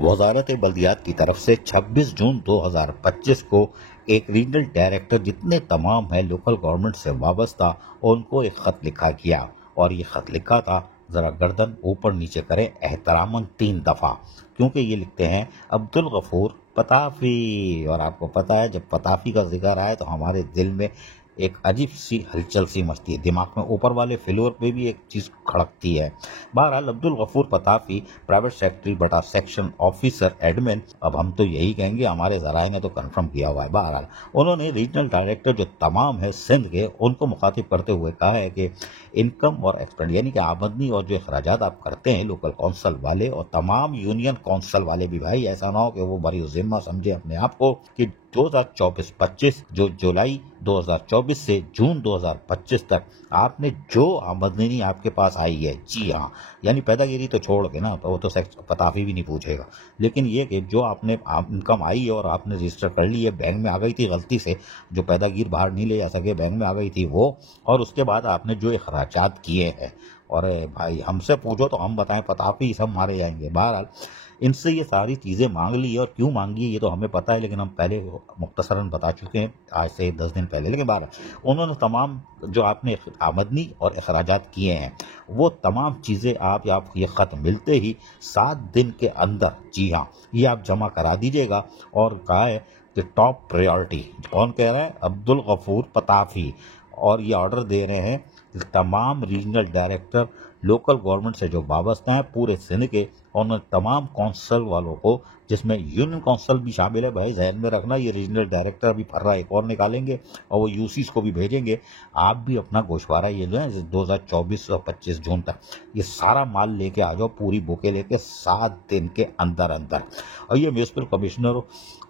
वजारत बल्दियात की तरफ से 26 जून 2025 को एक रीजनल डायरेक्टर जितने तमाम है लोकल गवर्नमेंट से वाबस्ता उनको एक खत लिखा गया और ये खत लिखा था, जरा गर्दन ऊपर नीचे करें एहतरामन 3 दफा, क्योंकि ये लिखते हैं अब्दुल गफूर पताफी। और आपको पता है जब पताफी का जिक्र आए तो हमारे दिल में एक अजीब सी हलचल सी मचती है, दिमाग में ऊपर वाले फ्लोर पे भी एक चीज खड़कती है। बहरहाल अब्दुल गफूर पताफी प्राइवेट सेक्रेटरी बटा सेक्शन ऑफिसर एडमिन, अब हम तो यही कहेंगे, हमारे जराए ने तो कंफर्म किया हुआ है। बहरहाल उन्होंने रीजनल डायरेक्टर जो तमाम है सिंध के उनको मुखातिब करते हुए कहा है कि इनकम और एक्सपेंड यानी कि आमदनी और जो अखराजात आप करते हैं लोकल काउंसिल वाले और तमाम यूनियन काउंसिल वाले भी, भाई ऐसा ना हो कि वो बड़ी जिम्मा समझे अपने आप को कि 2024-25 जो जुलाई 2024 से जून 2025 तक आपने जो आमदनी आपके पास आई है, जी हाँ, यानी पैदागिरी तो छोड़ के ना, तो वो तो पताफी भी नहीं पूछेगा, लेकिन ये कि जो आपने इनकम आई है और आपने रजिस्टर कर ली है, बैंक में आ गई थी गलती से, जो पैदागिर बाहर नहीं ले जा सके बैंक में आ गई थी वो, और उसके बाद आपने जो अखराजात किए हैं, और भाई हमसे पूछो तो हम बताएं पताफी सब मारे जाएंगे। बहरहाल इनसे ये सारी चीज़ें मांग ली और क्यों मांगी ये तो हमें पता है, लेकिन हम पहले मुख्तसरन बता चुके हैं आज से 10 दिन पहले। लेकिन बहरहाल उन्होंने तमाम जो आपने आमदनी और अखराजात किए हैं वो तमाम चीज़ें आप ये ख़त मिलते ही 7 दिन के अंदर, जी हाँ, ये आप जमा करा दीजिएगा। और कहा है कि टॉप प्रायोरिटी, कौन कह रहा है? अब्दुल गफूर पताफी। और ये ऑर्डर दे रहे हैं तमाम रीजनल डायरेक्टर लोकल गवर्नमेंट से जो वाबस्ता हैं पूरे सिंध के, और उन तमाम काउंसिल वालों को जिसमें यूनियन काउंसिल भी शामिल है, भाई जहन में रखना ये रीजनल डायरेक्टर भी फर्रा एक और निकालेंगे और वो यूसीस को भी भेजेंगे। आप भी अपना गोशवारा ये जो है 2024 और 25 जून तक ये सारा माल लेके आ जाओ, पूरी बुके लेके 7 दिन के अंदर अंदर। और ये म्यूनसिपल कमिश्नर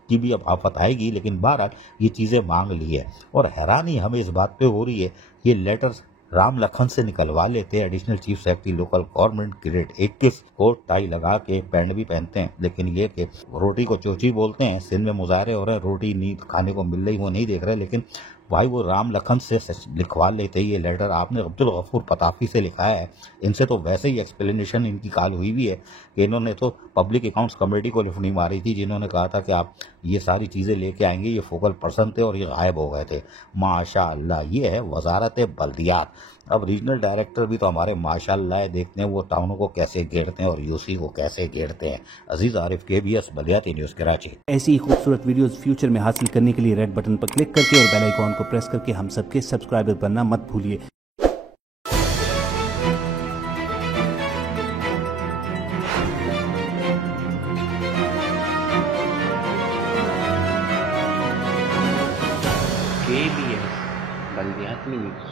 की भी अब आफत आएगी, लेकिन बहरहाल ये चीज़ें मांग ली है। और हैरानी हमें इस बात पे हो रही है, ये लेटर राम लखन से निकलवा लेते हैं, additional chief secretary local government grade 21, coat tie लगा के पैंट भी पहनते हैं, लेकिन ये कि रोटी को चोची बोलते हैं। सिंध में मुजाहरे हो रहे हैं, रोटी नहीं खाने को मिल रही वो नहीं देख रहे, लेकिन भाई वो राम लखन से लिखवा लेते ये लेटर। आपने अब्दुल गफूर पताफी से लिखा है, इनसे तो वैसे ही एक्सप्लेनेशन इनकी काल हुई भी है कि इन्होंने तो पब्लिक अकाउंट्स कमेटी को लिखनी मारी थी, जिन्होंने कहा था कि आप ये सारी चीज़ें लेके आएंगे, ये फोकल पर्सन थे और ये गायब हो गए थे। माशाअल्लाह, ये है वजारत बल्दियात। अब रीजनल डायरेक्टर भी तो हमारे माशाअल्लाह देखते हैं वो टाउनों को कैसे घेरते हैं और यूसी को कैसे घेरते हैं। अजीज आरिफ KBS बल्दियाती न्यूज़ कराची। ऐसी ही खूबसूरत वीडियोस फ्यूचर में हासिल करने के लिए रेड बटन पर क्लिक करके और बेल आइकॉन को प्रेस करके हम सबके सब्सक्राइबर बनना मत भूलिए। KBS बल्दियाती न्यूज़।